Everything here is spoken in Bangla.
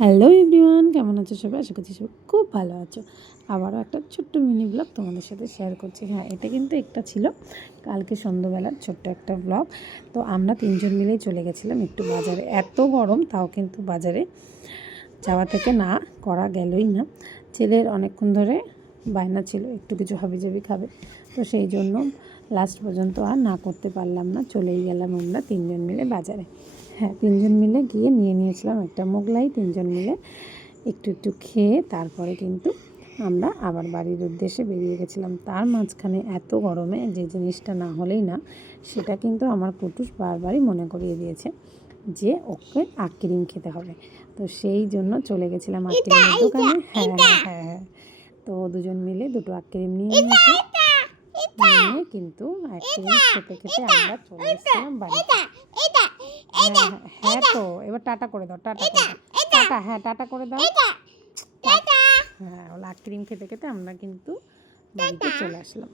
হ্যালো এভরিওয়ান, কেমন আছো সবাই? আশা করছি সবাই খুব ভালো আছো। আবারও একটা ছোট্ট মিনি ব্লগ তোমাদের সাথে শেয়ার করছি। হ্যাঁ, এটা কিন্তু একটা ছিল কালকে সন্ধ্যাবেলার ছোট্ট একটা ব্লগ। তো আমরা তিনজন মিলেই চলে গেছিলাম একটু বাজারে। এত গরম, তাও কিন্তু বাজারে যাওয়া থেকে না করা গেলই না। ছেলের অনেকক্ষণ ধরে বায়না ছিল একটু কিছু হাবিজাবি খাবে, তো সেই জন্য লাস্ট পর্যন্ত আর না করতে পারলাম না, চলেই গেলাম আমরা তিনজন মিলে বাজারে। হ্যাঁ, তিনজন মিলে গিয়ে নিয়েছিলাম একটা মোগলাই। তিনজন মিলে একটু একটু খেয়ে তারপরে কিন্তু আমরা আবার বাড়ির উদ্দেশ্যে বেরিয়ে গেছিলাম। তার মাঝখানে এত গরমে যে জিনিসটা না হলেই না, সেটা কিন্তু আমার কুটুস বারবারই মনে করিয়ে দিয়েছে যে ওকে আইসক্রিম খেতে হবে। তো সেই জন্য চলে গেছিলাম আইসক্রিমের দোকানে। হ্যাঁ হ্যাঁ হ্যাঁ হ্যাঁ, তো দুজন মিলে দুটো আইসক্রিম নিয়ে কিন্তু আইসক্রিম খেতে খেতে আমরা চলে এসেছিলাম বাড়িতে। হ্যাঁ, তো এবার টাটা করে দাও, টাটা করে দাও, টাটা। হ্যাঁ, টাটা করে দাও। হ্যাঁ, আইসক্রিম খেতে খেতে আমরা কিন্তু বাড়িতে চলে আসলাম।